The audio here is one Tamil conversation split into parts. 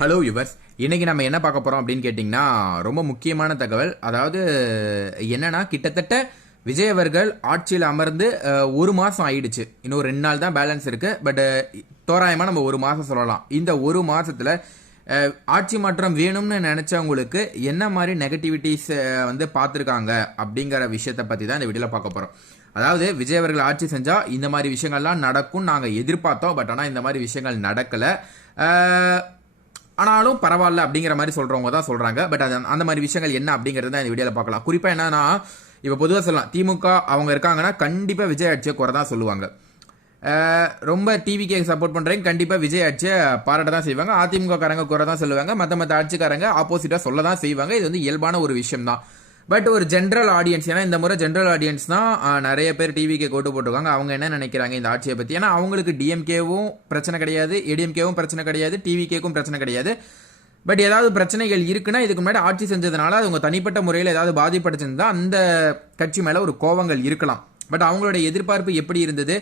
ஹலோ யுவர்ஸ், இன்னைக்கு நம்ம என்ன பார்க்க போறோம் அப்படின்னு கேட்டிங்கன்னா ரொம்ப முக்கியமான தகவல். அதாவது என்னன்னா, கிட்டத்தட்ட விஜய் அவர்கள் ஆட்சியில் அமர்ந்து ஒரு மாதம் ஆயிடுச்சு. இன்னும் 2 நாள் தான் பேலன்ஸ் இருக்கு. பட் தோராயமாக நம்ம ஒரு மாதம் சொல்லலாம். இந்த ஒரு மாசத்துல ஆட்சி மாற்றம் வேணும்னு நினைச்சவங்களுக்கு என்ன மாதிரி நெகட்டிவிட்டிஸ் வந்து பார்த்துருக்காங்க அப்படிங்கிற விஷயத்தை பற்றி தான் இந்த வீடியோவில் பார்க்க போகிறோம். அதாவது விஜய் அவர்கள் ஆட்சி செஞ்சா இந்த மாதிரி விஷயங்கள்லாம் நடக்கும் நாங்கள் எதிர்பார்த்தோம். பட் ஆனால் இந்த மாதிரி விஷயங்கள் நடக்கலை. ஆனாலும் பரவாயில்ல அப்படிங்கிற மாதிரி சொல்கிறவங்க தான் சொல்கிறாங்க. பட் அது அந்த மாதிரி விஷயங்கள் என்ன அப்படிங்கிறது தான் இந்த வீடியோவில் பார்க்கலாம். குறிப்பாக என்னன்னா, இப்போ பொதுவாக சொல்லலாம், திமுக அவங்க இருக்காங்கன்னா கண்டிப்பாக விஜய் ஆட்சியை குறை தான் சொல்லுவாங்க. ரொம்ப டிவிக்கு சப்போர்ட் பண்ணுறவங்க கண்டிப்பாக விஜய் ஆட்சியை பாராட்ட தான் செய்வாங்க. அதிமுக காரங்க குறை தான் சொல்லுவாங்க. மற்ற ஆட்சிக்காரங்க ஆப்போசிட்டாக சொல்ல தான் செய்வாங்க. இது வந்து இயல்பான ஒரு விஷயம் தான். பட் ஒரு ஜென்ரல் ஆடியன்ஸ், ஏன்னா இந்த முறை ஜென்ரல் ஆடியன்ஸ் தான் நிறைய பேர் டிவிக்கு கோட்டு போட்டிருக்காங்க. அவங்க என்ன நினைக்கிறாங்க இந்த ஆட்சியை பற்றி? ஏன்னா அவங்களுக்கு டிஎம்கேவும் பிரச்சனை கிடையாது, ஏடிஎம்கேவும் பிரச்சனை கிடையாது, டிவிகேக்கும் பிரச்சனை கிடையாது. பட் ஏதாவது பிரச்சனைகள் இருக்குன்னா இதுக்கு முன்னாடி ஆட்சி செஞ்சதுனால அது உங்க தனிப்பட்ட முறையில் ஏதாவது பாதிப்படைச்சிருந்தா அந்த கட்சி மேலே ஒரு கோவங்கள் இருக்கலாம். பட் அவங்களுடைய எதிர்பார்ப்பு எப்படி இருந்தது,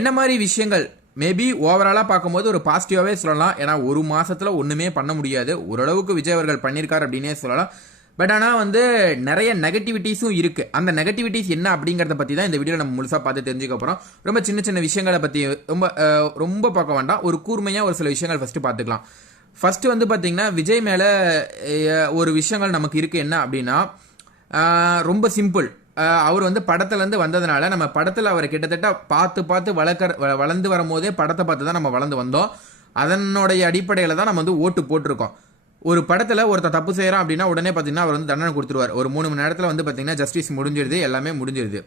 என்ன மாதிரி விஷயங்கள் மேபி ஓவராலாக பார்க்கும்போது ஒரு பாசிட்டிவாகவே சொல்லலாம். ஏன்னா ஒரு மாசத்துல ஒன்றுமே பண்ண முடியாது. ஓரளவுக்கு விஜய் அவர்கள் பண்ணியிருக்காரு அப்படின்னே சொல்லலாம். பட் ஆனால் வந்து நிறைய நெகட்டிவிட்டிஸும் இருக்குது. அந்த நெகட்டிவிட்டிஸ் என்ன அப்படிங்கிறத பற்றி தான் இந்த வீடியோ நம்ம முழுசாக பார்த்து தெரிஞ்சுக்க போகிறோம். ரொம்ப சின்ன சின்ன விஷயங்களை பற்றி ரொம்ப பார்க்க வேண்டாம். ஒரு கூர்மையாக ஒரு சில விஷயங்கள் ஃபஸ்ட்டு பார்த்துக்கலாம். ஃபஸ்ட்டு வந்து பார்த்திங்கன்னா, விஜய் மேலே ஒரு விஷயங்கள் நமக்கு இருக்குது. என்ன அப்படின்னா, ரொம்ப சிம்பிள். அவர் வந்து படத்துலேருந்து வந்ததுனால நம்ம படத்தில் அவரை கிட்டத்தட்ட பார்த்து வளர்ந்து வரும்போதே படத்தை பார்த்து தான் நம்ம வளர்ந்து வந்தோம். அதனுடைய அடிப்படையில் தான் நம்ம வந்து ஓட்டு போட்டிருக்கோம். ஒரு படத்தில் ஒருத்தர் தப்பு செய்கிறான் அப்படின்னா உடனே பார்த்தீங்கன்னா அவர் வந்து தண்டனை கொடுத்துருவார். ஒரு 3 மணி நேரத்தில் வந்து பார்த்தீங்கன்னா ஜஸ்டிஸ் முடிஞ்சிருது, எல்லாமே முடிஞ்சிருது.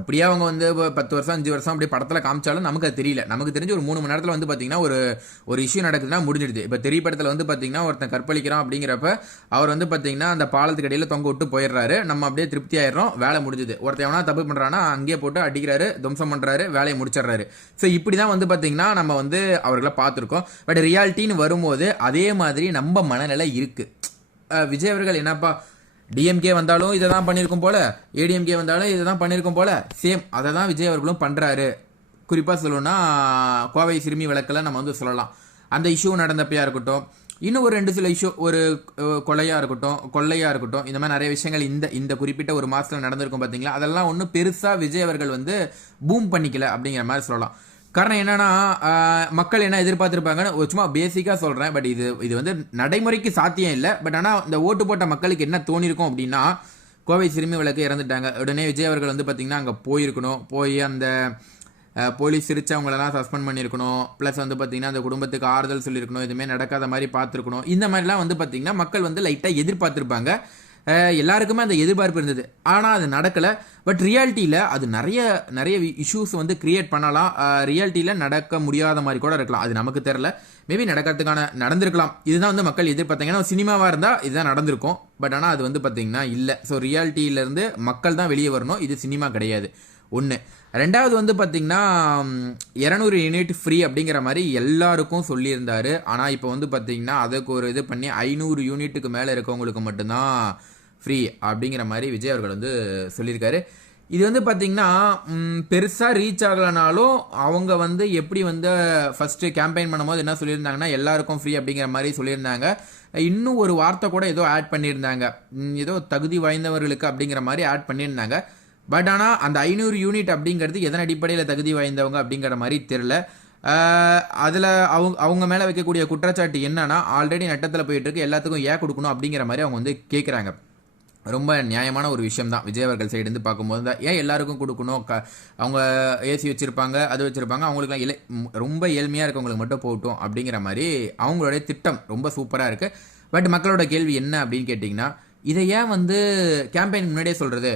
அப்படியே அவங்க வந்து 10 வருஷம் 5 வருஷம் அப்படி படத்தில் காமிச்சாலும் நமக்கு அது தெரியல. நமக்கு தெரிஞ்சு ஒரு 3 மணி நேரத்தில் வந்து பார்த்தீங்கன்னா ஒரு இஷ்யூ நடக்குதுன்னா முடிஞ்சிடுது. இப்போ தெரிய படத்தில் வந்து பார்த்தீங்கன்னா ஒருத்தன் கற்பழிக்கிறான் அப்படிங்கிறப்ப அவர் வந்து பார்த்தீங்கன்னா அந்த பாலத்துக்கு இடையில தொங்க விட்டு போயிடுறாரு. நம்ம அப்படியே திருப்தி ஆயிடுறோம், வேலை முடிஞ்சுது. ஒருத்தன் எவனா தப்பு பண்ணுறான்னா அங்கேயே போட்டு அடிக்கிறாரு, துவம்சம் பண்ணுறாரு, வேலையை முடிச்சிடுறாரு. ஸோ இப்படி தான் வந்து பார்த்தீங்கன்னா நம்ம வந்து அவர்களை பார்த்துருக்கோம். பட் ரியாலிட்டின்னு வரும்போது அதே மாதிரி நம்ம மனநிலை இருக்குது. விஜய் அவர்கள் என்னப்பா டிஎம்கே வந்தாலும் இதை தான் பண்ணியிருக்கும் போல, ஏடிஎம்கே வந்தாலும் இதை தான் பண்ணியிருக்கும் போல, சேம் அதை தான் விஜய் அவர்களும் பண்ணுறாரு. குறிப்பாக சொல்லணும்னா கோவை சிறுமி வழக்கில் நம்ம வந்து சொல்லலாம். அந்த இஷ்யூ நடந்தப்பையாக இருக்கட்டும், இன்னும் ஒரு 2 சில இஷ்யூ, ஒரு கொலையாக இருக்கட்டும், இந்த மாதிரி நிறைய விஷயங்கள் இந்த குறிப்பிட்ட ஒரு மாதத்தில் நடந்திருக்கும் பார்த்தீங்களா. அதெல்லாம் ஒன்றும் பெருசாக விஜய் அவர்கள் வந்து பூம் பண்ணிக்கல அப்படிங்கிற மாதிரி சொல்லலாம். காரணம் என்னன்னா, மக்கள் என்ன எதிர்பார்த்துருப்பாங்கன்னு சும்மா பேசிக்காக சொல்கிறேன். பட் இது வந்து நடைமுறைக்கு சாத்தியம் இல்லை. பட் ஆனால் இந்த ஓட்டு போட்ட மக்களுக்கு என்ன தோணிருக்கும் அப்படின்னா, கோவை சிறுமி வழக்கு இறந்துட்டாங்க, உடனே விஜய் அவர்கள் வந்து பார்த்திங்கன்னா அங்கே போயிருக்கணும், போய் அந்த போலீஸ் சிரிச்சவங்களெல்லாம் சஸ்பெண்ட் பண்ணியிருக்கணும். ப்ளஸ் வந்து பார்த்திங்கன்னா அந்த குடும்பத்துக்கு ஆறுதல் சொல்லியிருக்கணும், இதுமாரி நடக்காத மாதிரி பார்த்துருக்கணும். இந்த மாதிரிலாம் வந்து பார்த்திங்கன்னா மக்கள் வந்து லைட்டாக எதிர்பார்த்துருப்பாங்க. எல்லாருக்குமே அந்த எதிர்பார்ப்பு இருந்தது. ஆனால் அது நடக்கலை. பட் ரியாலிட்டியில் அது நிறைய இஷ்யூஸ் வந்து கிரியேட் பண்ணலாம். ரியாலிட்டியில் நடக்க முடியாத மாதிரி கூட இருக்கலாம். அது நமக்கு தெரில. மேபி நடந்திருக்கலாம். இதுதான் வந்து மக்கள் எதிர்பார்த்தாங்க. ஏன்னா சினிமாவாக இருந்தால் இதுதான் நடந்திருக்கும். பட் ஆனால் அது வந்து பார்த்தீங்கன்னா இல்லை. ஸோ ரியாலிட்டியிலேருந்து மக்கள் தான் வெளியே வரணும். இது சினிமா கிடையாது. ஒன்று. ரெண்டாவது வந்து பார்த்தீங்கன்னா 200 யூனிட் ஃப்ரீ அப்படிங்கிற மாதிரி எல்லாருக்கும் சொல்லியிருந்தாரு. ஆனால் இப்போ வந்து பார்த்தீங்கன்னா அதுக்கு ஒரு இது பண்ணி 500 யூனிட்டுக்கு மேலே இருக்கவங்களுக்கு மட்டும்தான் ஃப்ரீ அப்படிங்கிற மாதிரி விஜய் அவர்கள் வந்து சொல்லியிருக்காரு. இது வந்து பார்த்தீங்கன்னா பெருசாக ரீச் ஆகலைனாலும் அவங்க வந்து எப்படி வந்து ஃபஸ்ட்டு கேம்பெயின் பண்ணும்போது என்ன சொல்லியிருந்தாங்கன்னா எல்லாருக்கும் ஃப்ரீ அப்படிங்கிற மாதிரி சொல்லியிருந்தாங்க. இன்னும் ஒரு வார்த்தை கூட ஏதோ ஆட் பண்ணியிருந்தாங்க, ஏதோ தகுதி வாய்ந்தவர்களுக்கு அப்படிங்கிற மாதிரி ஆட் பண்ணியிருந்தாங்க. பட் ஆனால் அந்த 500 யூனிட் அப்படிங்கிறது எதன் அடிப்படையில் தகுதி வாய்ந்தவங்க அப்படிங்கிற மாதிரி தெரில. அதில் அவங்க மேலே வைக்கக்கூடிய குற்றச்சாட்டு என்னன்னா, ஆல்ரெடி நட்டத்தில் போயிட்டு இருக்கு, எல்லாத்துக்கும் ஏன் கொடுக்கணும் அப்படிங்கிற மாதிரி அவங்க வந்து கேட்குறாங்க. ரொம்ப நியாயமான ஒரு விஷயம் தான். விஜய் அவர்கள் சைடுலேருந்து பார்க்கும்போது தான் ஏன் எல்லாருக்கும் கொடுக்கணும், அவங்க ஏசி வச்சுருப்பாங்க, அது வச்சுருப்பாங்க, அவங்களுக்குலாம் ரொம்ப ஏழ்மையாக இருக்கவங்களுக்கு மட்டும் போகட்டும் அப்படிங்கிற மாதிரி அவங்களுடைய திட்டம் ரொம்ப சூப்பராக இருக்குது. பட் மக்களோட கேள்வி என்ன அப்படின்னு கேட்டிங்கன்னா, இதை ஏன் வந்து கேம்பெயின் முன்னாடியே சொல்கிறது,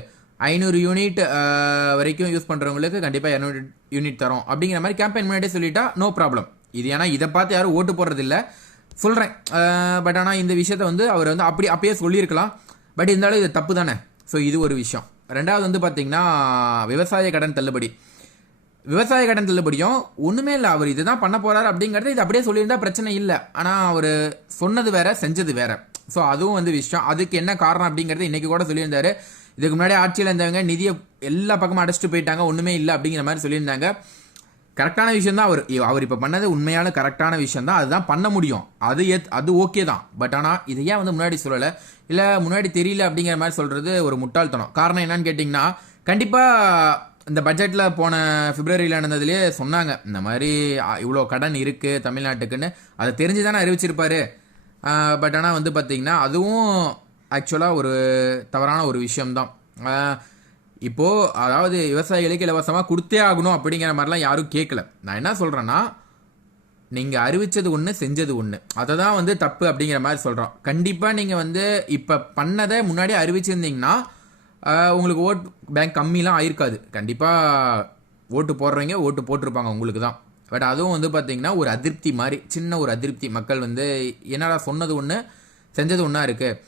500 யூனிட் வரைக்கும் யூஸ் பண்ணுறவங்களுக்கு கண்டிப்பாக 200 யூனிட் தரோம் அப்படிங்கிற மாதிரி கேம்பெயின் முன்னாடியே சொல்லிட்டா நோ ப்ராப்ளம். இது ஏன்னா இதை பார்த்து யாரும் ஓட்டு போடுறதில்ல சொல்கிறேன். பட் ஆனால் இந்த விஷயத்த வந்து அவர் வந்து அப்பயே சொல்லியிருக்கலாம். பட் இருந்தாலும் இது தப்பு தானே. ஸோ இது ஒரு விஷயம். ரெண்டாவது வந்து பார்த்தீங்கன்னா விவசாய கடன் தள்ளுபடியும் ஒன்றுமே இல்லை. அவர் இதுதான் பண்ண போகிறார் அப்படிங்கிறது இது அப்படியே சொல்லியிருந்தா பிரச்சனை இல்லை. ஆனால் அவர் சொன்னது வேற, செஞ்சது வேற. ஸோ அதுவும் வந்து விஷயம். அதுக்கு என்ன காரணம் அப்படிங்கிறது இன்றைக்கி கூட சொல்லியிருந்தாரு. இதுக்கு முன்னாடி ஆட்சியில் இருந்தவங்க நிதியை எல்லா பக்கமும் அடைச்சிட்டு போயிட்டாங்க, ஒன்றுமே இல்லை அப்படிங்கிற மாதிரி சொல்லியிருந்தாங்க. கரெக்டான விஷயம் தான் அவர் இப்போ பண்ணது உண்மையான கரெக்டான விஷயம் தான், அதுதான் பண்ண முடியும், அது ஓகே தான். பட் ஆனால் இதை ஏன் வந்து முன்னாடி சொல்லலை, இல்லை முன்னாடி தெரியல அப்படிங்கிற மாதிரி சொல்கிறது ஒரு முட்டாள்தனம். காரணம் என்னன்னு கேட்டிங்கன்னா, கண்டிப்பாக இந்த பட்ஜெட்டில் போன பிப்ரவரியில் நடந்ததுலேயே சொன்னாங்க இந்த மாதிரி இவ்வளோ கடன் இருக்குது தமிழ்நாட்டுக்குன்னு. அதை தெரிஞ்சு தானே அறிவிச்சிருப்பாரு. பட் ஆனால் வந்து பார்த்திங்கன்னா அதுவும் ஆக்சுவலாக ஒரு தவறான ஒரு விஷயம்தான். இப்போது அதாவது விவசாயிகளுக்கு இலவசமாக கொடுத்தே ஆகணும் அப்படிங்கிற மாதிரிலாம் யாரும் கேட்கல. நான் என்ன சொல்கிறேன்னா, நீங்கள் அறிவித்தது ஒன்று செஞ்சது ஒன்று, அதை தான் வந்து தப்பு அப்படிங்கிற மாதிரி சொல்கிறோம். கண்டிப்பாக நீங்கள் வந்து இப்போ பண்ணதை முன்னாடியே அறிவிச்சிருந்தீங்கன்னா உங்களுக்கு ஓட் பேங்க் கம்மிலாம் ஆயிருக்காது. கண்டிப்பாக ஓட்டு போடுறவங்க ஓட்டு போட்டிருப்பாங்க உங்களுக்கு தான். பட் அதுவும் வந்து பார்த்தீங்கன்னா ஒரு அதிருப்தி மாதிரி, சின்ன ஒரு அதிருப்தி. மக்கள் வந்து என்னடா சொன்னது ஒன்று செஞ்சது ஒன்றா இருக்குது.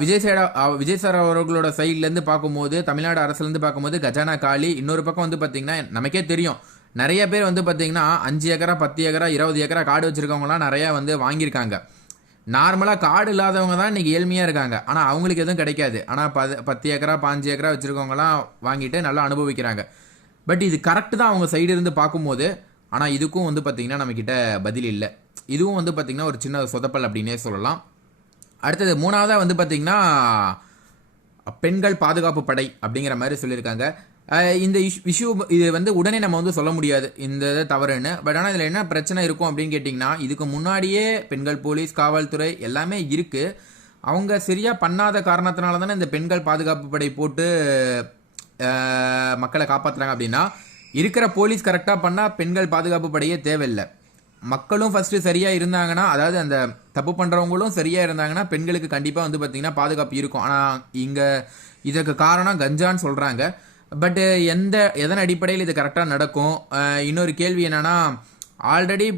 விஜய் சார் அவர்களோட சைட்லேருந்து பார்க்கும்போது, தமிழ்நாடு அரசுலேருந்து பார்க்கும்போது கஜானா காலி. இன்னொரு பக்கம் வந்து பார்த்தீங்கன்னா நமக்கே தெரியும், நிறைய பேர் வந்து பார்த்தீங்கன்னா 5 ஏக்கரா 10 ஏக்கரா 20 ஏக்கரா காடு வச்சுருக்கவங்களாம் நிறையா வந்து வாங்கியிருக்காங்க. நார்மலாக காடு இல்லாதவங்க தான் இன்றைக்கி ஏழ்மையாக இருக்காங்க. ஆனால் அவங்களுக்கு எதுவும் கிடைக்காது. ஆனால் 10 ஏக்கரா 5 ஏக்கரா வச்சுருக்கவங்களாம் வாங்கிட்டு நல்லா அனுபவிக்கிறாங்க. பட் இது கரெக்டு தான் அவங்க சைடு இருந்து பார்க்கும்போது. ஆனால் இதுக்கும் வந்து பார்த்திங்கன்னா நம்மக்கிட்ட பதில் இல்லை. இதுவும் வந்து பார்த்திங்கன்னா ஒரு சின்ன சொதப்பல் அப்படின்னே சொல்லலாம். அடுத்தது மூணாவதாக வந்து பார்த்திங்கன்னா பெண்கள் பாதுகாப்பு படை அப்படிங்கிற மாதிரி சொல்லியிருக்காங்க. இந்த இஷ்யூ இது வந்து உடனே நம்ம வந்து சொல்ல முடியாது இந்த தவறுன்னு. பட் ஆனால் இதில் என்ன பிரச்சனை இருக்கும் அப்படின்னு கேட்டிங்கன்னா, இதுக்கு முன்னாடியே பெண்கள் போலீஸ் காவல்துறை எல்லாமே இருக்குது. அவங்க சரியாக பண்ணாத காரணத்தினால தானே இந்த பெண்கள் பாதுகாப்பு படை போட்டு மக்களை காப்பாற்றுறாங்க. அப்படின்னா இருக்கிற போலீஸ் கரெக்டாக பண்ணால் பெண்கள் பாதுகாப்பு படையே தேவையில்லை. மக்களும் ஃபஸ்ட்டு சரியாக இருந்தாங்கன்னா, அதாவது அந்த தப்பு பண்ணுறவங்களும் சரியாக இருந்தாங்கன்னா பெண்களுக்கு கண்டிப்பாக வந்து பார்த்திங்கன்னா பாதுகாப்பு இருக்கும். ஆனால் இங்கே இதற்கு காரணம் கஞ்சான்னு சொல்கிறாங்க. பட்டு எதன் அடிப்படையில் இது கரெக்டாக நடக்கும்? இன்னொரு கேள்வி என்னென்னா, ஆல்ரெடி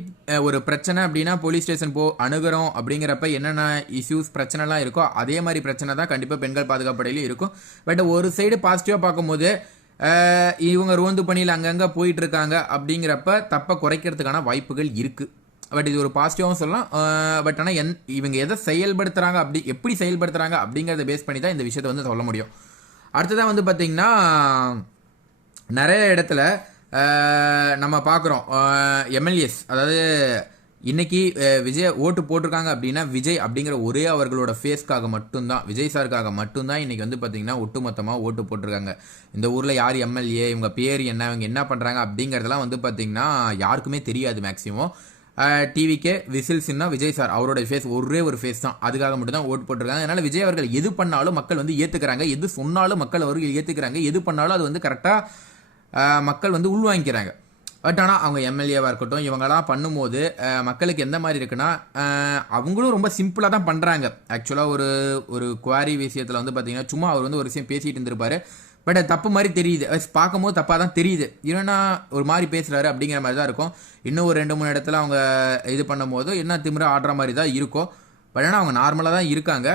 ஒரு பிரச்சனை அப்படின்னா போலீஸ் ஸ்டேஷன் அணுகிறோம் அப்படிங்கிறப்ப என்னென்ன இஷ்யூஸ் பிரச்சனைலாம் இருக்கோ அதே மாதிரி பிரச்சனை தான் கண்டிப்பாக பெண்கள் பாதுகாப்பு படையிலும் இருக்கும். பட் ஒரு சைடு பாசிட்டிவாக பார்க்கும்போது இவங்க ரோந்து பணியில் அங்கங்கே போயிட்டு இருக்காங்க அப்படிங்கிறப்ப தப்பை குறைக்கிறதுக்கான வாய்ப்புகள் இருக்குது. பட் இது ஒரு பாசிட்டிவாகவும் சொல்லலாம். பட் ஆனால் இவங்க எதை செயல்படுத்துகிறாங்க, எப்படி செயல்படுத்துகிறாங்க அப்படிங்கிறத பேஸ் பண்ணி தான் இந்த விஷயத்தை வந்து சொல்ல முடியும். அடுத்ததான் வந்து பார்த்திங்கன்னா, நிறைய இடத்துல நம்ம பார்க்குறோம் எம்எல்ஏஸ், அதாவது இன்னைக்கு விஜய் ஓட்டு போட்டிருக்காங்க அப்படின்னா விஜய் அப்படிங்கிற ஒரே அவர்களோட ஃபேஸ்க்காக மட்டும்தான், விஜய் சாருக்காக மட்டும்தான் இன்றைக்கி வந்து பார்த்திங்கன்னா ஒட்டுமொத்தமாக ஓட்டு போட்டிருக்காங்க. இந்த ஊரில் யார் எம்எல்ஏ, இவங்க பேர் என்ன, இவங்க என்ன பண்ணுறாங்க அப்படிங்கிறதெல்லாம் வந்து பார்த்திங்கன்னா யாருக்குமே தெரியாது. மேக்ஸிமம் டிவிக்கே விசில்ஸ்னா விஜய் சார் அவரோட ஃபேஸ் ஒரே ஒரு ஃபேஸ் தான், அதுக்காக மட்டும் தான் ஓட்டு போட்டிருக்காங்க. அதனால் விஜய் அவர்கள் எது பண்ணாலும் மக்கள் வந்து ஏற்றுக்கிறாங்க, எது சொன்னாலும் மக்கள் அவர்கள் ஏற்றுக்கிறாங்க, எது பண்ணாலும் அது வந்து கரெக்டாக மக்கள் வந்து உள்வாங்கிக்கிறாங்க. பட் ஆனால் அவங்க எம்எல்ஏவாக இருக்கட்டும் இவங்கெல்லாம் பண்ணும்போது மக்களுக்கு எந்த மாதிரி இருக்குன்னா, அவங்களும் ரொம்ப சிம்பிளாக தான் பண்ணுறாங்க. ஆக்சுவலாக ஒரு குவாரி விஷயத்தில் வந்து பார்த்திங்கன்னா சும்மா அவர் வந்து ஒரு விஷயம் பேசிகிட்டு இருந்திருப்பாரு. பட் அது தப்பு மாதிரி தெரியுது, பார்க்கும்போது தப்பாக தான் தெரியுது. இல்லைன்னா ஒரு மாதிரி பேசுகிறாரு அப்படிங்கிற மாதிரி தான் இருக்கும். இன்னும் ஒரு 2-3 இடத்துல அவங்க இது பண்ணும்போது என்ன திமிர ஆடுற மாதிரி தான் இருக்கும். பட் ஆனால் அவங்க நார்மலாக தான் இருக்காங்க.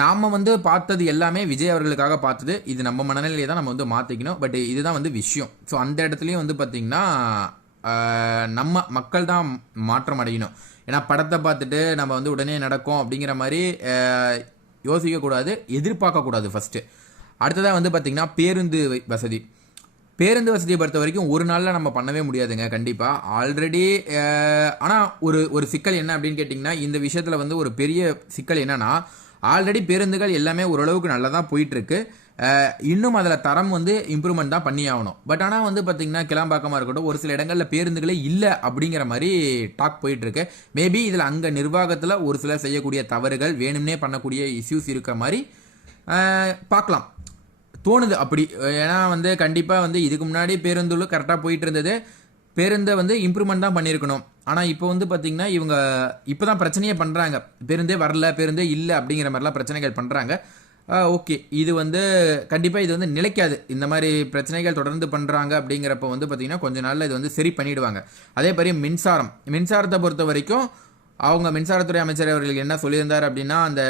நாம் வந்து பார்த்தது எல்லாமே விஜய் அவர்களுக்காக பார்த்தது. இது நம்ம மனநிலையை தான் நம்ம வந்து மாற்றிக்கணும். பட் இதுதான் வந்து விஷயம். ஸோ அந்த இடத்துலையும் வந்து பார்த்திங்கன்னா நம்ம மக்கள் தான் மாற்றம் அடையணும். ஏன்னா படத்தை பார்த்துட்டு நம்ம வந்து உடனே நடக்கும் அப்படிங்கிற மாதிரி யோசிக்கக்கூடாது, எதிர்பார்க்கக்கூடாது ஃபஸ்ட்டு. அடுத்ததாக வந்து பார்த்திங்கன்னா பேருந்து வசதியை பொறுத்த வரைக்கும் ஒரு நாளில் நம்ம பண்ணவே முடியாதுங்க கண்டிப்பாக. ஆல்ரெடி ஆனால் ஒரு சிக்கல் என்ன அப்படின்னு கேட்டிங்கன்னா, இந்த விஷயத்தில் வந்து ஒரு பெரிய சிக்கல் என்னென்னா, ஆல்ரெடி பேருந்துகள் எல்லாமே ஓரளவுக்கு நல்லா தான் போயிட்டுருக்கு. இன்னும் அதில் தரம் வந்து இம்ப்ரூவ்மெண்ட் தான் பண்ணி ஆகணும். பட் ஆனால் வந்து பார்த்திங்கன்னா கிளம்பாக்கமாக இருக்கட்டும், ஒரு சில இடங்களில் பேருந்துகளே இல்லை அப்படிங்கிற மாதிரி டாக் போயிட்டுருக்கு. மேபி இதில் அங்கே நிர்வாகத்தில் ஒரு சிலர் செய்யக்கூடிய தவறுகள், வேணும்னே பண்ணக்கூடிய இஷ்யூஸ் இருக்கிற மாதிரி பார்க்கலாம் தோணுது அப்படி. ஏன்னா வந்து கண்டிப்பாக வந்து இதுக்கு முன்னாடி பேருந்துகளும் கரெக்டாக போயிட்டு இருந்தது, பேருந்தை வந்து இம்ப்ரூவ்மெண்ட் தான் பண்ணியிருக்கணும். ஆனால் இப்போ வந்து பார்த்திங்கன்னா இவங்க இப்போ தான் பிரச்சனையே பண்ணுறாங்க, பேருந்தே வரல பேருந்தே இல்லை அப்படிங்கிற மாதிரிலாம் பிரச்சனைகள் பண்ணுறாங்க. ஓகே, இது வந்து கண்டிப்பாக இது வந்து நிலைக்காது. இந்த மாதிரி பிரச்சனைகள் தொடர்ந்து பண்ணுறாங்க அப்படிங்கிறப்ப வந்து பார்த்திங்கன்னா கொஞ்ச நாளில் இது வந்து சரி பண்ணிவிடுவாங்க. அதே மாதிரி மின்சாரத்தை பொறுத்த வரைக்கும் அவங்க மின்சாரத்துறை அமைச்சர் அவர்களுக்கு என்ன சொல்லியிருந்தார் அப்படின்னா, அந்த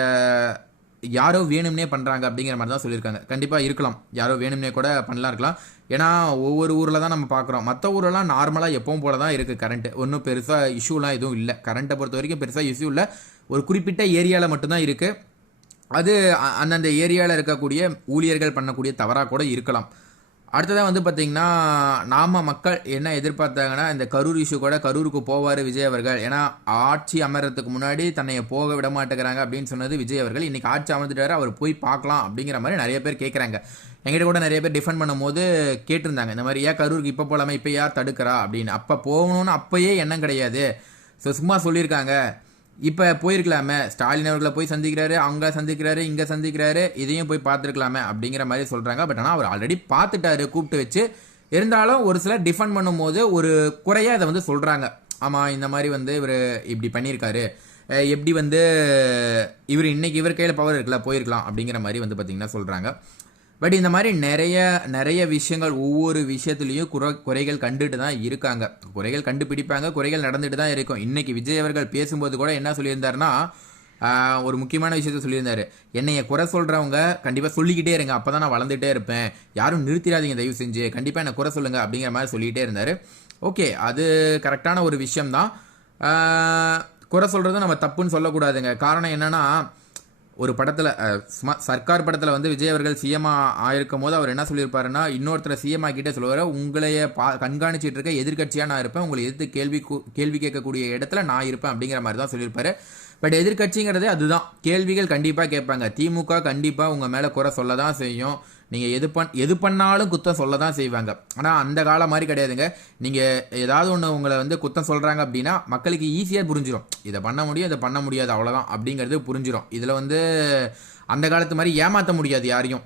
யாரோ வேணும்னே பண்ணுறாங்க அப்படிங்கிற மாதிரி தான் சொல்லியிருக்காங்க. கண்டிப்பாக இருக்கலாம், யாரோ வேணும்னே கூட பண்ணலாம் இருக்கலாம். ஏன்னா ஒவ்வொரு ஊரில் தான் நம்ம பார்க்குறோம். மற்ற ஊரெல்லாம் நார்மலாக எப்பவும் போல தான் இருக்குது கரண்ட்டு. ஒன்றும் பெருசாக இஷ்யூலாம் எதுவும் இல்லை. கரண்ட்டை பொறுத்த வரைக்கும் பெருசாக இஷ்யூ இல்லை. ஒரு குறிப்பிட்ட ஏரியாவில் மட்டும்தான் இருக்குது. அது அந்தந்த ஏரியாவில் இருக்கக்கூடிய ஊழியர்கள் பண்ணக்கூடிய தவறாக கூட இருக்கலாம். அடுத்ததாக வந்து பார்த்தீங்கன்னா நாம மக்கள் என்ன எதிர்பார்த்தாங்கன்னா இந்த கரூர் இஷ்யூ கூட கரூருக்கு போவார் விஜய் அவர்கள். ஏன்னா ஆட்சி அமர்றதுக்கு முன்னாடி தன்னை போக விட மாட்டேங்கிறாங்க அப்படின்னு சொன்னது விஜய் அவர்கள். இன்னைக்கு ஆட்சி அமர்ந்துட்டாரு, அவர் போய் பார்க்கலாம் அப்படிங்கிற மாதிரி நிறைய பேர் கேட்குறாங்க. எங்கிட்ட கூட நிறைய பேர் டிஃபெண்ட் பண்ணும்போது கேட்டிருந்தாங்க, இந்த மாதிரி ஏன் கரூருக்கு இப்போ போகலாமா, இப்போ யார் தடுக்கிறா அப்படின்னு. அப்போ போகணும்னு அப்பயே எண்ணம் கிடையாது, ஸோ சும்மா சொல்லியிருக்காங்க. இப்போ போயிருக்கலாமே, ஸ்டாலின் அவர்களை போய் சந்திக்கிறாரு, அவங்க சந்திக்கிறாரு, இங்கே சந்திக்கிறாரு, இதையும் போய் பார்த்துருக்கலாமே அப்படிங்கிற மாதிரி சொல்கிறாங்க. பட் ஆனால் அவர் ஆல்ரெடி பார்த்துட்டாரு கூப்பிட்டு வச்சு. இருந்தாலும் ஒரு சிலர் டிஃபெண்ட் பண்ணும்போது ஒரு குறையாக அதை வந்து சொல்கிறாங்க. ஆமாம், இந்த மாதிரி வந்து இவர் இப்படி பண்ணியிருக்காரு, எப்படி வந்து இவர் இன்னைக்கு இவர் கையில் பவர் இருக்குல்ல, போயிருக்கலாம் அப்படிங்கிற மாதிரி வந்து பார்த்திங்கன்னா சொல்கிறாங்க. பட் இந்த மாதிரி நிறைய விஷயங்கள் ஒவ்வொரு விஷயத்துலையும் குறைகள் கண்டுட்டு தான் இருக்காங்க. குறைகள் கண்டுபிடிப்பாங்க, குறைகள் நடந்துட்டு தான் இருக்கும். இன்னைக்கு விஜய் அவர்கள் பேசும்போது கூட என்ன சொல்லியிருந்தாருன்னா, ஒரு முக்கியமான விஷயத்த சொல்லியிருந்தாரு. என்னைய குறை சொல்கிறவங்க கண்டிப்பாக சொல்லிக்கிட்டே இருங்க, அப்போ தான் நான் வளர்ந்துட்டே இருப்பேன், யாரும் நிறுத்திடாதீங்க தயவு செஞ்சு, கண்டிப்பாக என்னை குறை சொல்லுங்க அப்படிங்கிற மாதிரி சொல்லிகிட்டே இருந்தார். ஓகே, அது கரெக்டான ஒரு விஷயம்தான். குறை சொல்கிறது நம்ம தப்புன்னு சொல்லக்கூடாதுங்க. காரணம் என்னென்னா, ஒரு படத்தில் சர்க்கார் படத்தில் வந்து விஜய் அவர்கள் சிஎம் ஆயிருக்கும் போது அவர் என்ன சொல்லியிருப்பாருன்னா, இன்னொருத்தரை சிஎம் ஆக்கிட்டே சொல்லுவார், உங்களைய கண்காணிச்சிட்டு இருக்க எதிர்கட்சியாக நான் இருப்பேன், உங்களை எதிர்த்து கேள்வி கேட்கக்கூடிய இடத்துல நான் இருப்பேன் அப்படிங்கிற மாதிரி தான் சொல்லியிருப்பாரு. பட் எதிர்கட்சிங்கிறதே அதுதான், கேள்விகள் கண்டிப்பாக கேட்பாங்க. திமுக கண்டிப்பாக உங்கள் மேலே குறை சொல்ல தான் செய்யும், நீங்கள் எது பண்ணாலும் குத்தம் சொல்ல தான் செய்வாங்க. ஆனால் அந்த காலம் மாதிரி கிடையாதுங்க. நீங்கள் ஏதாவது ஒன்று உங்களை வந்து குத்தம் சொல்கிறாங்க அப்படின்னா மக்களுக்கு ஈஸியாக புரிஞ்சிடும், இதை பண்ண முடியும், இதை பண்ண முடியாது, அவ்வளோதான் அப்படிங்கிறது புரிஞ்சிடும். இதில் வந்து அந்த காலத்து மாதிரி ஏமாற்ற முடியாது யாரையும்.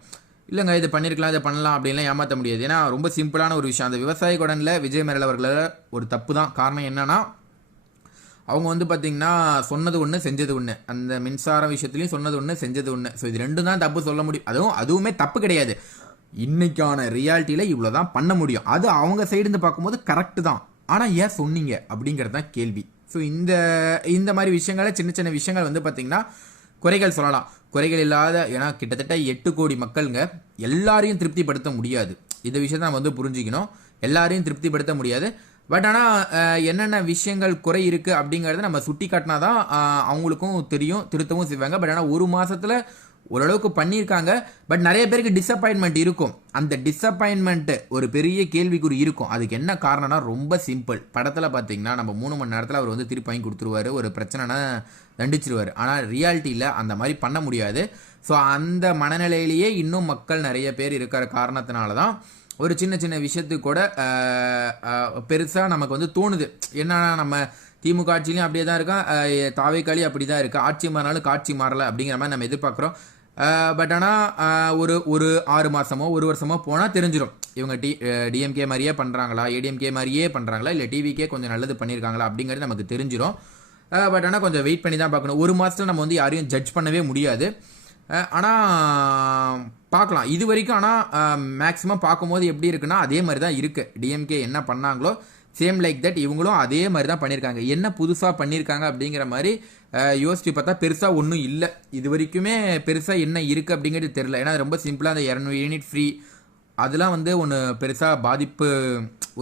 இல்லைங்க இது பண்ணியிருக்கலாம், இதை பண்ணலாம் அப்படின்லாம் ஏமாற்ற முடியாது. ஏன்னா ரொம்ப சிம்பிளான ஒரு விஷயம். அந்த விவசாய கடனில் விஜய் மேல் அவர்கள ஒரு தப்பு தான். காரணம் என்னன்னா, அவங்க வந்து பார்த்தீங்கன்னா சொன்னது ஒன்று செஞ்சது ஒன்று, அந்த மின்சார விஷயத்துலையும் சொன்னது ஒன்று செஞ்சது ஒன்று. ஸோ இது ரெண்டும் தான் தப்பு சொல்ல முடியும். அதுவுமே தப்பு கிடையாது. இன்னைக்கான ரியாலிட்டியில் இவ்வளோ தான் பண்ண முடியும். அது அவங்க சைடுன்னு பார்க்கும்போது கரெக்டு தான். ஆனால் ஏன் சொன்னீங்க அப்படிங்கிறது தான் கேள்வி. ஸோ இந்த மாதிரி விஷயங்களை சின்ன விஷயங்கள் வந்து பார்த்தீங்கன்னா குறைகள் சொல்லலாம். குறைகள் இல்லாத, ஏன்னா கிட்டத்தட்ட 8 கோடி மக்களுங்க, எல்லாரையும் திருப்திப்படுத்த முடியாது. இந்த விஷயத்தை நம்ம வந்து புரிஞ்சுக்கணும். எல்லாரையும் திருப்திப்படுத்த முடியாது. பட் ஆனால் என்னென்ன விஷயங்கள் குறை இருக்குது அப்படிங்கிறத நம்ம சுட்டி காட்டினா தான் அவங்களுக்கும் தெரியும், திருத்தவும் செய்வாங்க. பட் ஆனால் ஒரு மாதத்தில் ஓரளவுக்கு பண்ணியிருக்காங்க. பட் நிறைய பேருக்கு டிஸப்பாயின்மெண்ட் இருக்கும். அந்த டிஸப்பாயின்மெண்ட்டு ஒரு பெரிய கேள்விக்குறி இருக்கும். அதுக்கு என்ன காரணம்னா ரொம்ப சிம்பிள். படத்தில் பார்த்தீங்கன்னா நம்ம 3 மணி நேரத்தில் அவர் வந்து திருப்பி வாங்கி கொடுத்துருவாரு, ஒரு பிரச்சனைனா தண்டிச்சிருவார். ஆனால் ரியாலிட்டியில் அந்த மாதிரி பண்ண முடியாது. ஸோ அந்த மனநிலையிலேயே இன்னும் மக்கள் நிறைய பேர் இருக்கிற காரணத்தினால தான் ஒரு சின்ன விஷயத்துக்கு கூட பெருசாக நமக்கு வந்து தோணுது. என்னன்னா, நம்ம திமுக ஆட்சிலையும் அப்படியே தான் இருக்கா, தாவேக்காலி அப்படி தான் இருக்குது, ஆட்சி மாறினாலும் காட்சி மாறலை அப்படிங்கிற மாதிரி நம்ம எதிர்பார்க்குறோம். பட் ஆனால் ஒரு 6 மாதமோ 1 வருஷமோ போனால் தெரிஞ்சிடும் இவங்க டிஎம்கே மாதிரியே பண்ணுறாங்களா, ஏடிஎம்கே மாதிரியே பண்ணுறாங்களா, இல்லை டிவிக்கே கொஞ்சம் நல்லது பண்ணியிருக்காங்களா அப்படிங்கிறது நமக்கு தெரிஞ்சிடும். பட் ஆனால் கொஞ்சம் வெயிட் பண்ணி தான் பார்க்கணும். ஒரு மாதத்தில் நம்ம வந்து யாரையும் ஜட்ஜ் பண்ணவே முடியாது. ஆனால் பார்க்கலாம் இது வரைக்கும். ஆனால் மேக்ஸிமம் பார்க்கும்போது எப்படி இருக்குன்னா அதே மாதிரி தான் இருக்குது. டிஎம்கே என்ன பண்ணாங்களோ சேம் லைக் தட் இவங்களும் அதே மாதிரி தான் பண்ணியிருக்காங்க. என்ன புதுசாக பண்ணியிருக்காங்க அப்படிங்கிற மாதிரி யோசிச்சு பார்த்தா பெருசாக ஒன்றும் இல்லை. இது வரைக்குமே பெருசாக என்ன இருக்குது அப்படிங்கிறது தெரில. ஏன்னா ரொம்ப சிம்பிளாக அந்த 200 யூனிட் ஃப்ரீ அதெல்லாம் வந்து ஒன்று பெருசாக பாதிப்பு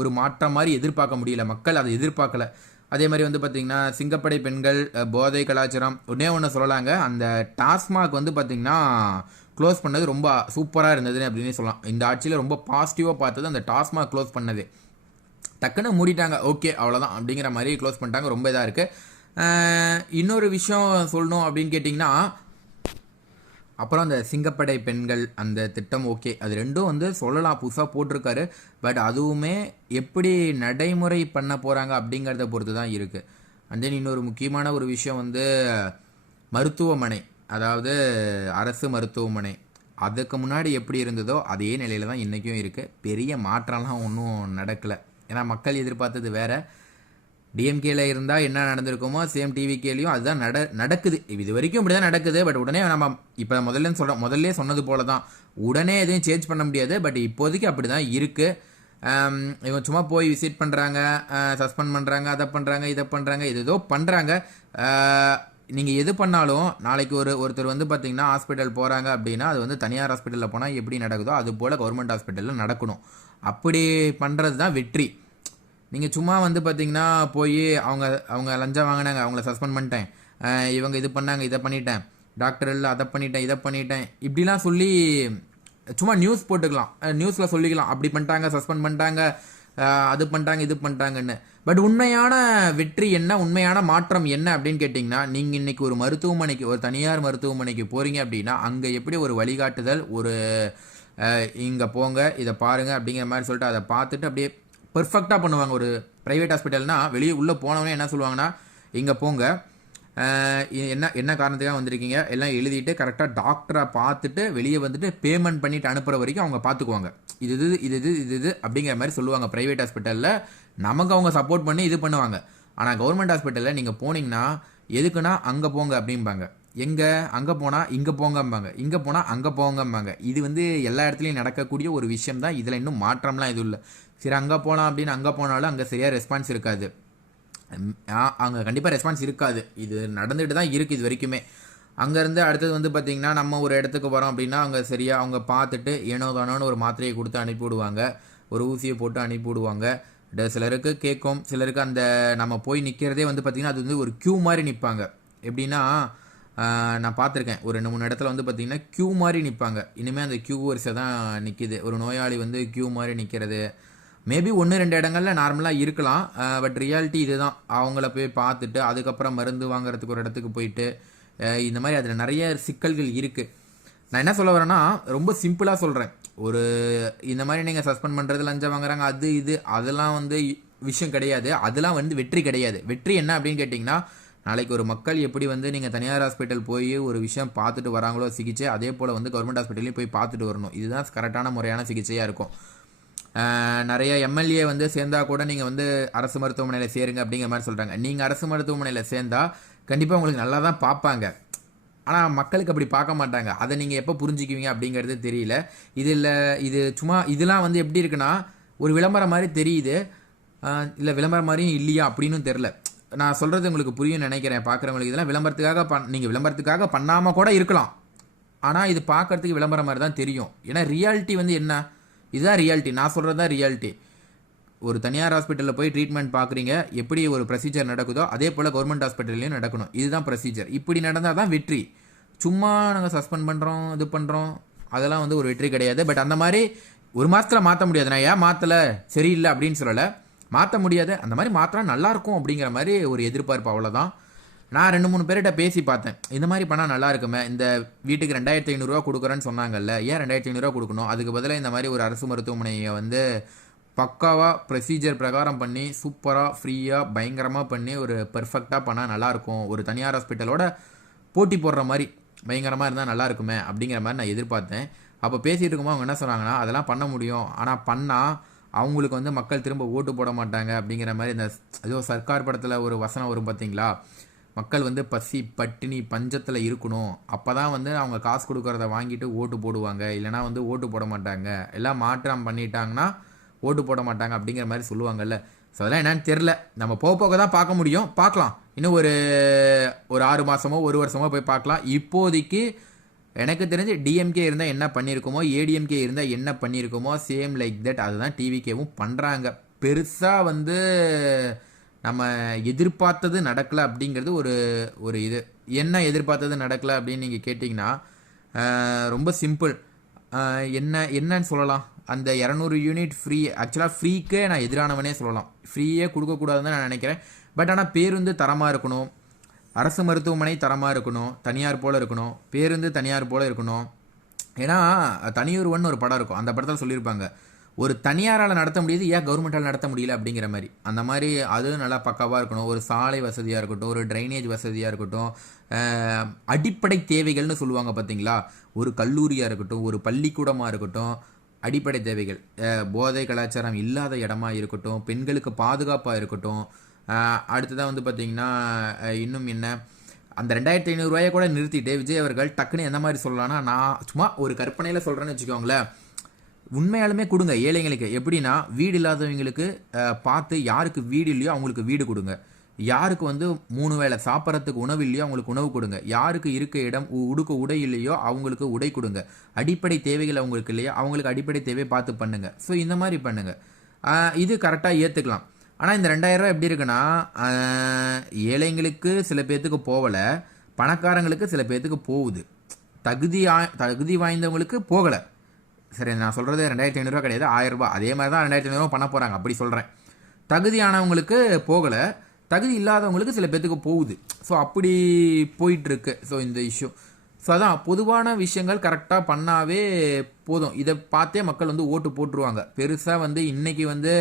ஒரு மாற்றம் மாதிரி எதிர்பார்க்க முடியல. மக்கள் அதை எதிர்பார்க்கல. அதே மாதிரி வந்து பார்த்திங்கன்னா சிங்கப்படை பெண்கள், போதை கலாச்சாரம், ஒன்று சொல்லலாங்க. அந்த டாஸ்மாக் வந்து பார்த்திங்கன்னா க்ளோஸ் பண்ணது ரொம்ப சூப்பராக இருந்ததுன்னு அப்படின்னு சொல்லலாம். இந்த ஆட்சியில் ரொம்ப பாசிட்டிவாக பார்த்தது அந்த டாஸ்மாக் க்ளோஸ் பண்ணது. டக்குன்னு மூடிட்டாங்க, ஓகே அவ்வளோதான் அப்படிங்கிற மாதிரி க்ளோஸ் பண்ணிட்டாங்க. ரொம்ப இதாக இருக்குது. இன்னொரு விஷயம் சொல்லணும் அப்படின்னு கேட்டிங்கன்னா, அப்புறம் அந்த சிங்கப்படை பெண்கள் அந்த திட்டம் ஓகே, அது ரெண்டும் வந்து சொல்லலாம், புதுசாக போட்டிருக்காரு. பட் அதுவுமே எப்படி நடைமுறை பண்ண போகிறாங்க அப்படிங்கிறத பொறுத்து தான் இருக்குது. அண்ட் தென் இன்னொரு முக்கியமான ஒரு விஷயம் வந்து மருத்துவமனை, அதாவது அரசு மருத்துவமனை அதுக்கு முன்னாடி எப்படி இருந்ததோ அதே நிலையில் தான் இன்றைக்கும் இருக்குது. பெரிய மாற்றம்லாம் ஒன்றும் நடக்கலை. ஏன்னா மக்கள் எதிர்பார்த்தது வேறு. டிஎம்கேல இருந்தால் என்ன நடந்திருக்குமோ சேம் டிவிகேலையும் அதுதான் நடக்குது. இது வரைக்கும் இப்படி தான் நடக்குது. பட் உடனே நம்ம இப்போ முதல்ல சொன்னது போல தான், உடனே எதையும் சேஞ்ச் பண்ண முடியாது. பட் இப்போதைக்கு அப்படி தான் இருக்குது. இவங்க சும்மா போய் விசிட் பண்ணுறாங்க, சஸ்பெண்ட் பண்ணுறாங்க, அதை பண்ணுறாங்க, இதை பண்ணுறாங்க, இது ஏதோ பண்ணுறாங்க. நீங்கள் எது பண்ணாலும் நாளைக்கு ஒருத்தர் வந்து பார்த்தீங்கன்னா ஹாஸ்பிட்டல் போகிறாங்க அப்படின்னா அது வந்து தனியார் ஹாஸ்பிட்டலில் போனால் எப்படி நடக்குதோ அது போல் கவர்மெண்ட் ஹாஸ்பிட்டலில் நடக்கணும். அப்படி பண்ணுறது தான் வெற்றி. நீங்கள் சும்மா வந்து பார்த்தீங்கன்னா போய் அவங்க லஞ்சம் வாங்கினாங்க, அவங்கள சஸ்பெண்ட் பண்ணிட்டேன், இவங்க இது பண்ணாங்க, இதை பண்ணிட்டேன், டாக்டர் இல்லை அதை பண்ணிட்டேன், இதை பண்ணிட்டேன், இப்படிலாம் சொல்லி சும்மா நியூஸ் போட்டுக்கலாம், நியூஸில் சொல்லிக்கலாம் அப்படி பண்ணிட்டாங்க, சஸ்பெண்ட் பண்ணிட்டாங்க, அது பண்ணிட்டாங்க, இது பண்ணிட்டாங்கன்னு. பட் உண்மையான வெற்றி என்ன, உண்மையான மாற்றம் என்ன அப்படின்னு கேட்டிங்கன்னா, நீங்கள் இன்னைக்கு ஒரு மருத்துவமனைக்கு, ஒரு தனியார் மருத்துவமனைக்கு போகிறீங்க அப்படின்னா அங்கே எப்படி ஒரு வழிகாட்டுதல், ஒரு இங்கே போங்க இதை பாருங்கள் அப்படிங்கிற மாதிரி சொல்லிட்டு அதை பார்த்துட்டு அப்படியே பெர்ஃபெக்டாக பண்ணுவாங்க. ஒரு ப்ரைவேட் ஹாஸ்பிட்டல்னால் வெளியே உள்ளே போனவனே என்ன சொல்லுவாங்கன்னா, இங்கே போங்க, என்ன என்ன காரணத்துக்காக வந்திருக்கீங்க எல்லாம் எழுதிட்டு கரெக்டாக டாக்டரை பார்த்துட்டு வெளியே வந்துட்டு பேமெண்ட் பண்ணிட்டு அனுப்புகிற வரைக்கும் அவங்க பார்த்துக்குவாங்க. இது அப்படிங்கிற மாதிரி சொல்லுவாங்க. ப்ரைவேட் ஹாஸ்பிட்டலில் நமக்கு அவங்க சப்போர்ட் பண்ணி இது பண்ணுவாங்க. ஆனால் கவர்மெண்ட் ஹாஸ்பிட்டலில் நீங்கள் போனீங்கன்னா எதுக்குன்னா அங்கே போங்க அப்படிம்பாங்க. எங்கே அங்கே போனால் இங்கே போங்கம்பாங்க, இங்கே போனால் அங்கே போங்கம்பாங்க. இது எல்லா இடத்துலையும் நடக்கக்கூடிய ஒரு விஷயம் தான். இதில் இன்னும் மாற்றம்லாம் எதுவும் இல்லை. சரி அங்கே போகலாம் அப்படின்னு அங்கே போனாலும் அங்கே சரியாக ரெஸ்பான்ஸ் இருக்காது, அங்கே கண்டிப்பாக ரெஸ்பான்ஸ் இருக்காது. இது நடந்துகிட்டு தான் இருக்குது இது வரைக்குமே. அங்கேருந்து அடுத்தது பார்த்திங்கன்னா நம்ம ஒரு இடத்துக்கு வரோம் அப்படின்னா அங்கே சரியாக அவங்க பார்த்துட்டு ஏனோ தானோன்னு ஒரு மாத்திரையை கொடுத்து அனுப்பிவிடுவாங்க, ஒரு ஊசியை போட்டு அனுப்பிவிடுவாங்க. சிலருக்கு கேட்கும், சிலருக்கு அந்த நம்ம போய் நிற்கிறதே பார்த்திங்கன்னா அது ஒரு க்யூ மாதிரி நிற்பாங்க. எப்படின்னா நான் பார்த்துருக்கேன் ஒரு 2-3 இடத்துல பார்த்திங்கன்னா க்யூ மாதிரி நிற்பாங்க. இனிமேல் அந்த க்யூ வரிசை தான் நிற்கிது. ஒரு நோயாளி க்யூ மாதிரி நிற்கிறது மேபி 1-2 இடங்களில் நார்மலாக இருக்கலாம். பட் ரியாலிட்டி இது தான். அவங்கள போய் பார்த்துட்டு அதுக்கப்புறம் மருந்து வாங்குறதுக்கு ஒரு இடத்துக்கு போயிட்டு இந்த மாதிரி அதில் நிறைய சிக்கல்கள் இருக்குது. நான் என்ன சொல்ல வரேன்னா ரொம்ப சிம்பிளாக சொல்கிறேன். ஒரு இந்த மாதிரி நீங்கள் சஸ்பெண்ட் பண்ணுறது, லஞ்சம் வாங்குறாங்க, அது இது அதெல்லாம் விஷயம் கிடையாது. அதெல்லாம் வெற்றி கிடையாது. வெற்றி என்ன அப்படின்னு கேட்டிங்கன்னா, நாளைக்கு ஒரு மக்கள் எப்படி நீங்கள் தனியார் ஹாஸ்பிட்டல் போய் ஒரு விஷயம் பார்த்துட்டு வராங்களோ சிகிச்சை, அதே போல் கவர்மெண்ட் ஹாஸ்பிட்டல்லையும் போய் பார்த்துட்டு வரணும். இதுதான் கரெக்டான முறையான சிகிச்சையாக இருக்கும். நிறைய எம்எல்ஏ சேர்ந்தா கூட நீங்கள் அரசு மருத்துவமனையில் சேருங்க அப்படிங்கிற மாதிரி சொல்கிறாங்க. நீங்கள் அரசு மருத்துவமனையில் சேர்ந்தா கண்டிப்பாக உங்களுக்கு நல்லா தான் பார்ப்பாங்க. ஆனால் மக்களுக்கு அப்படி பார்க்க மாட்டாங்க. அதை நீங்கள் எப்போ புரிஞ்சுக்குவீங்க அப்படிங்கிறது தெரியல. இது சும்மா இதெல்லாம் எப்படி இருக்குன்னா ஒரு விளம்பரம் மாதிரி தெரியுது, இல்லை விளம்பரம் மாதிரியும் இல்லையா அப்படின்னு தெரில. நான் சொல்கிறது உங்களுக்கு புரியும் நினைக்கிறேன் பார்க்குறவங்களுக்கு. இதெல்லாம் விளம்பரத்துக்காக நீங்கள் விளம்பரத்துக்காக பண்ணாமல் கூட இருக்கலாம். ஆனால் இது பார்க்குறதுக்கு விளம்பரம் மாதிரி தான் தெரியும். ஏன்னா ரியாலிட்டி என்ன, இதுதான் ரியாலிட்டி. நான் சொல்கிறது தான் ரியாலிட்டி. ஒரு தனியார் ஹாஸ்பிட்டலில் போய் ட்ரீட்மெண்ட் பார்க்குறீங்க, எப்படி ஒரு ப்ரொசீஜர் நடக்குதோ அதே போல் கவர்மெண்ட் ஹாஸ்பிட்டல்லையும் நடக்கணும். இதுதான் ப்ரொசீஜர். இப்படி நடந்தால் தான் வெற்றி. சும்மா நாங்கள் சஸ்பெண்ட் பண்ணுறோம், இது பண்ணுறோம், அதெல்லாம் ஒரு வெற்றி கிடையாது. பட் அந்த மாதிரி ஒரு மாதத்தில் மாற்ற முடியாது. நான் ஏன் மாற்றலை சரியில்லை அப்படின்னு சொல்லலை, மாற்ற முடியாது. அந்த மாதிரி மாற்றினா நல்லாயிருக்கும் அப்படிங்கிற மாதிரி ஒரு எதிர்பார்ப்பு, அவ்வளோதான். நான் 2-3 பேர்கிட்ட பேசி பார்த்தேன், இந்த மாதிரி பண்ணால் நல்லா இருக்குமே, இந்த வீட்டுக்கு 2500 கொடுக்குறேன்னு சொன்னாங்கல்ல, ஏன் 2500 கொடுக்கணும், அதுக்கு பதிலாக இந்த மாதிரி ஒரு அரசு மருத்துவமனையை பக்காவாக ப்ரொசீஜர் பிரகாரம் பண்ணி சூப்பராக ஃப்ரீயாக பயங்கரமாக பண்ணி ஒரு பெர்ஃபெக்டாக பண்ணால் நல்லாயிருக்கும், ஒரு தனியார் ஹாஸ்பிட்டலோட போட்டி போடுற மாதிரி பயங்கரமாக இருந்தால் நல்லா இருக்குமே அப்படிங்கிற மாதிரி நான் எதிர்பார்த்தேன். அப்போ பேசிகிட்டு இருக்கும்போது அவங்க என்ன சொன்னாங்கன்னா, அதெல்லாம் பண்ண முடியும், ஆனால் பண்ணால் அவங்களுக்கு மக்கள் திரும்ப ஓட்டு போட மாட்டாங்க அப்படிங்கிற மாதிரி. இந்த ஏதோ சர்க்கார் படத்தில் ஒரு வசனம் வரும் பார்த்தீங்களா, மக்கள் பசி பட்டினி பஞ்சத்தில் இருக்கணும், அப்போ தான் அவங்க காசு கொடுக்குறத வாங்கிட்டு ஓட்டு போடுவாங்க, இல்லைனா ஓட்டு போட மாட்டாங்க, எல்லாம் மாற்றம் பண்ணிட்டாங்கன்னா ஓட்டு போட மாட்டாங்க அப்படிங்கிற மாதிரி சொல்லுவாங்கல்ல. ஸோ அதெல்லாம் என்னன்னு தெரில, நம்ம போக தான் பார்க்க முடியும். பார்க்கலாம், இன்னும் ஒரு 6 மாதமோ 1 வருஷமோ போய் பார்க்கலாம். இப்போதைக்கு எனக்கு தெரிஞ்சு டிஎம்கே இருந்தால் என்ன பண்ணியிருக்குமோ, ஏடிஎம்கே இருந்தால் என்ன பண்ணியிருக்குமோ, சேம் லைக் தட் அதுதான் டிவிகேவும் பண்ணுறாங்க. பெருசாக நம்ம எதிர்பார்த்தது நடக்கலை அப்படிங்கிறது ஒரு இது. என்ன எதிர்பார்த்தது நடக்கலை அப்படின்னு நீங்கள் கேட்டிங்கன்னா ரொம்ப சிம்பிள். என்னன்னு சொல்லலாம், அந்த 200 யூனிட் ஃப்ரீ, ஆக்சுவலாக ஃப்ரீக்கே நான் எதிரானவனே சொல்லலாம். ஃப்ரீயே கொடுக்கக்கூடாதுன்னு நான் நினைக்கிறேன். பட் ஆனால் பேருந்து தரமாக இருக்கணும், அரசு மருத்துவமனை தரமாக இருக்கணும், தனியார் போல் இருக்கணும், பேருந்து தனியார் போல் இருக்கணும். ஏன்னா தனியொருவன் ஒரு படம் இருக்கும், அந்த படத்தில் சொல்லியிருப்பாங்க, ஒரு தனியாரால் நடத்த முடியுது, ஏன் கவர்மெண்டால் நடத்த முடியல அப்படிங்கிற மாதிரி. அந்த மாதிரி அது நல்லா பக்காவாக இருக்கணும். ஒரு சாலை வசதியாக இருக்கட்டும், ஒரு ட்ரைனேஜ் வசதியாக இருக்கட்டும், அடிப்படை தேவைகள்னு சொல்லுவாங்க பார்த்தீங்களா, ஒரு கல்லூரியாக இருக்கட்டும், ஒரு பள்ளிக்கூடமாக இருக்கட்டும், அடிப்படை தேவைகள். போதை கலாச்சாரம் இல்லாத இடமா இருக்கட்டும், பெண்களுக்கு பாதுகாப்பாக இருக்கட்டும். அடுத்ததாக பார்த்திங்கன்னா இன்னும் என்ன, அந்த 2500 ரூபாயை கூட நிறுத்திட்டு விஜய் அவர்கள் டக்குன்னு எந்த மாதிரி சொல்லலாம்னா, நான் சும்மா ஒரு கற்பனையில் சொல்கிறேன்னு வச்சுக்கோங்களேன், உண்மையாலுமே கொடுங்க ஏழைங்களுக்கு. எப்படின்னா, வீடு இல்லாதவங்களுக்கு பார்த்து யாருக்கு வீடு இல்லையோ அவங்களுக்கு வீடு கொடுங்க, யாருக்கு 3 வேளை சாப்பிட்றதுக்கு உணவு இல்லையோ அவங்களுக்கு உணவு கொடுங்க, யாருக்கு இருக்க இடம் உடுக்க உடை இல்லையோ அவங்களுக்கு உடை கொடுங்க, அடிப்படை தேவைகள் அவங்களுக்கு இல்லையோ அவங்களுக்கு அடிப்படை தேவை பார்த்து பண்ணுங்க. ஸோ இந்த மாதிரி பண்ணுங்க, இது கரெக்டாக ஏற்றுக்கலாம். ஆனால் இந்த 2000 ரூபா எப்படி இருக்குன்னா, ஏழைங்களுக்கு சில பேர்த்துக்கு போகலை, பணக்காரங்களுக்கு சில பேர்த்துக்கு போகுது, தகுதி வாய்ந்தவங்களுக்கு போகலை. சரி, நான் சொல்கிறது 2500 கிடையாது, 1000 ரூபாய். அதே மாதிரி தான் 2500 பண்ண போகிறாங்க, அப்படி சொல்கிறேன். தகுதியானவங்களுக்கு போகலை, தகுதி இல்லாதவங்களுக்கு சில பேர்த்துக்கு போகுது. ஸோ அப்படி போயிட்டுருக்கு. ஸோ இந்த இஷ்யூ, ஸோ அதான் பொதுவான விஷயங்கள் கரெக்டாக பண்ணாவே போதும். இதை பார்த்தே மக்கள் வந்து ஓட்டு போட்டுருவாங்க. பெருசாக வந்து இன்னைக்கு வந்து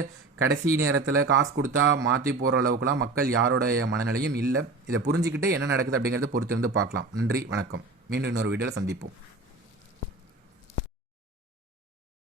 கடைசி நேரத்தில் காசு கொடுத்தா மாற்றி போகிற அளவுக்குலாம் மக்கள் யாரோடைய மனநிலையும் இல்லை. இதை புரிஞ்சுக்கிட்டு என்ன நடக்குது அப்படிங்கிறத பொறுத்திருந்து பார்க்கலாம். நன்றி, வணக்கம். மீண்டும் இன்னொரு வீடியோவில் சந்திப்போம்.